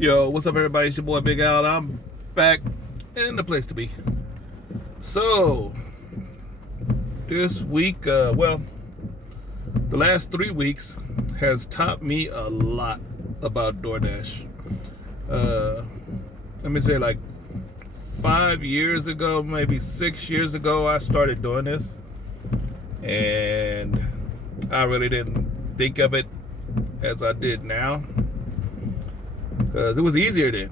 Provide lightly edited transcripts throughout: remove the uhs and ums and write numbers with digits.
Yo, what's up, everybody? It's your boy Big Al. I'm back in the place to be. So, this week, the last 3 weeks has taught me a lot about DoorDash. Let me say, like 5 years ago, maybe 6 years ago, I started doing this, and I really didn't think of it as I did now, because it was easier then.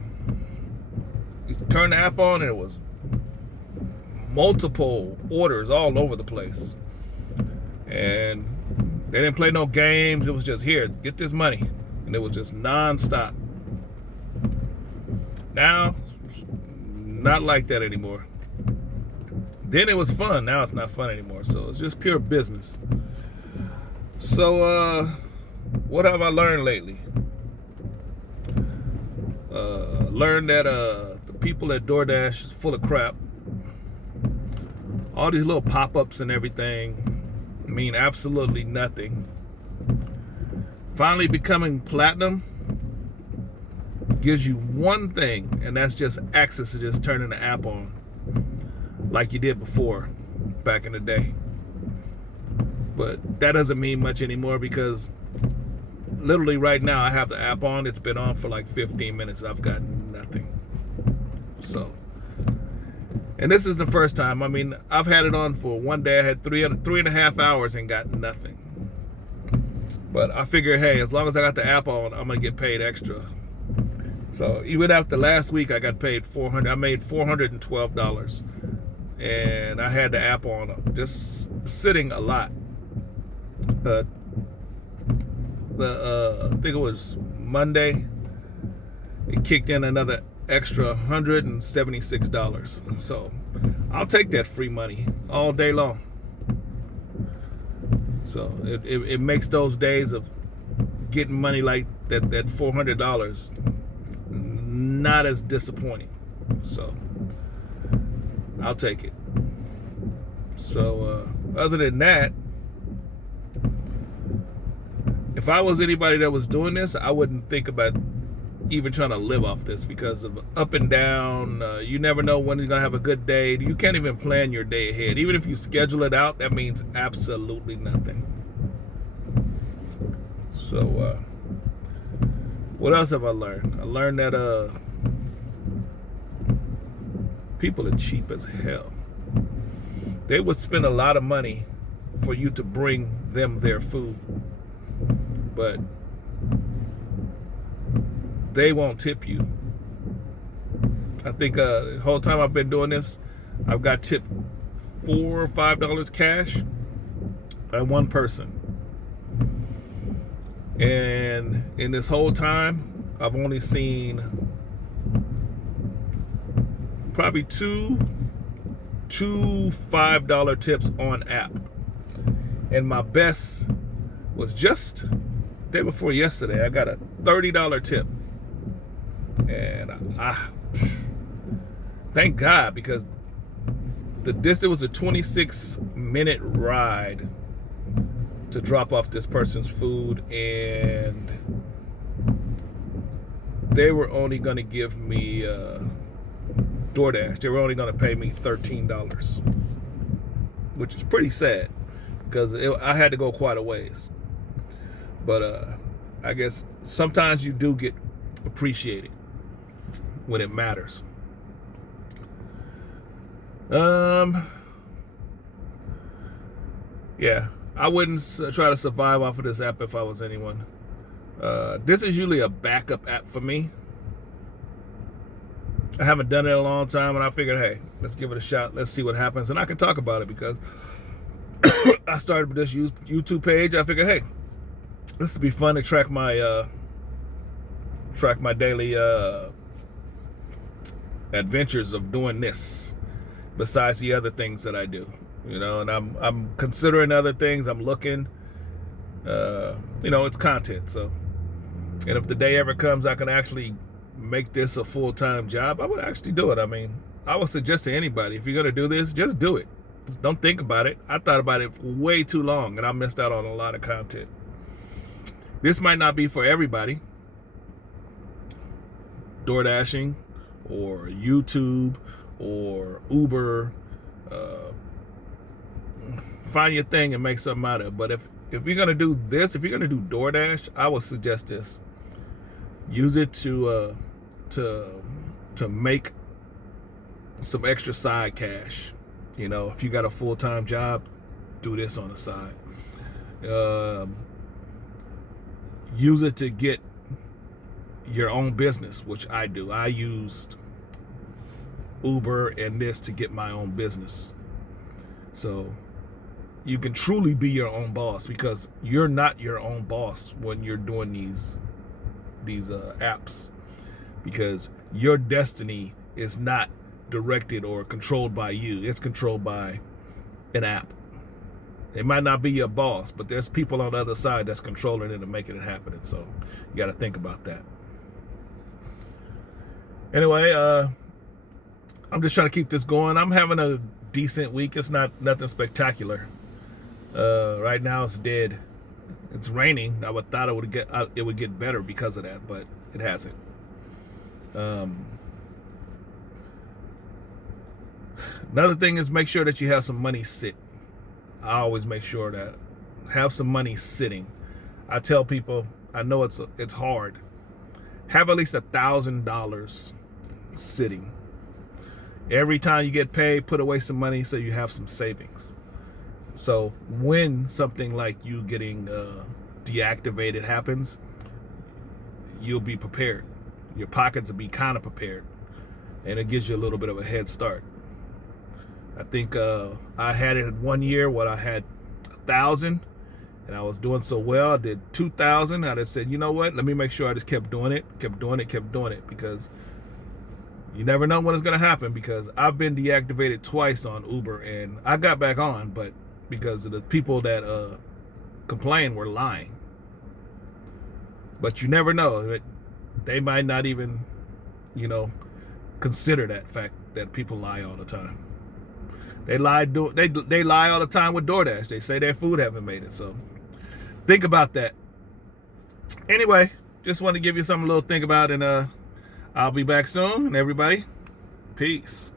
You turn the app on and it was multiple orders all over the place, and they didn't play no games. It was just, here, get this money, and it was just non-stop. Now it's not like that anymore. Then it was fun. Now it's not fun anymore. So it's just pure business. So what have I learned lately? Learned that the people at DoorDash is full of crap. All these little pop-ups and everything mean absolutely nothing. Finally becoming platinum gives you one thing, and that's just access to just turning the app on like you did before, back in the day. But that doesn't mean much anymore, because literally right now I have the app on. It's been on for like 15 minutes. I've got nothing. So, and this is the first time. I mean, I've had it on for one day. I had three and a half hours and got nothing. But I figured, hey, as long as I got the app on, I'm gonna get paid extra. So even after last week, I got paid $400. I made $412, and I had the app on, just sitting a lot. I think it was Monday, it kicked in another extra $176. So I'll take that free money all day long. So it makes those days of getting money like that $400 not as disappointing. So I'll take it. So other than that, if I was anybody that was doing this, I wouldn't think about even trying to live off this, because of up and down. You never know when you're going to have a good day. You can't even plan your day ahead. Even if you schedule it out, that means absolutely nothing. So, what else have I learned? I learned that people are cheap as hell. They would spend a lot of money for you to bring them their food, but they won't tip you. I think the whole time I've been doing this, I've got tipped $4 or $5 cash by one person. And in this whole time, I've only seen probably two $5 tips on app. And my best was just day before yesterday. I got a $30 tip. And thank God, because the distance was a 26-minute ride to drop off this person's food, and they were only going to give me DoorDash. They were only going to pay me $13, which is pretty sad, because I had to go quite a ways. But I guess sometimes you do get appreciated when it matters. Yeah, I wouldn't try to survive off of this app if I was anyone. This is usually a backup app for me. I haven't done it in a long time, and I figured, hey, let's give it a shot. Let's see what happens, and I can talk about it, because I started this YouTube page. I figured, hey, this would be fun to track my daily adventures of doing this, besides the other things that I do, you know. And I'm considering other things. I'm looking, it's content. So, and if the day ever comes I can actually make this a full-time job, I would actually do it. I mean, I would suggest to anybody, if you're gonna do this, just do it. Just don't think about it. I thought about it for way too long, and I missed out on a lot of content. This might not be for everybody, DoorDashing or YouTube or Uber. Find your thing and make something out of it. But if you're gonna do this, if you're gonna do DoorDash, I would suggest this. Use it to make some extra side cash. You know, if you got a full-time job, do this on the side. Use it to get your own business, which I do. I used Uber and this to get my own business. So you can truly be your own boss, because you're not your own boss when you're doing these apps, because your destiny is not directed or controlled by you. It's controlled by an app. It might not be your boss, but there's people on the other side that's controlling it and making it happen. And so you got to think about that. Anyway, I'm just trying to keep this going. I'm having a decent week. It's not nothing spectacular. Right now it's dead. It's raining. I would thought it would get better because of that, but it hasn't. Another thing is, make sure that you have some money sit. I always make sure that have some money sitting. I tell people, I know it's hard. Have at least $1,000 sitting. Every time you get paid, put away some money so you have some savings. So when something like you getting deactivated happens, you'll be prepared. Your pockets will be kind of prepared, and it gives you a little bit of a head start. I think I had it in 1 year where I had 1,000, and I was doing so well. I did 2,000. I just said, you know what? Let me make sure I just kept doing it, because you never know when it's going to happen. Because I've been deactivated twice on Uber, and I got back on, but because of the people that complained were lying. But you never know. They might not even, consider that fact that people lie all the time. They lie all the time with DoorDash. They say their food haven't made it. So think about that. Anyway, just want to give you something a little to think about, and I'll be back soon. And everybody, peace.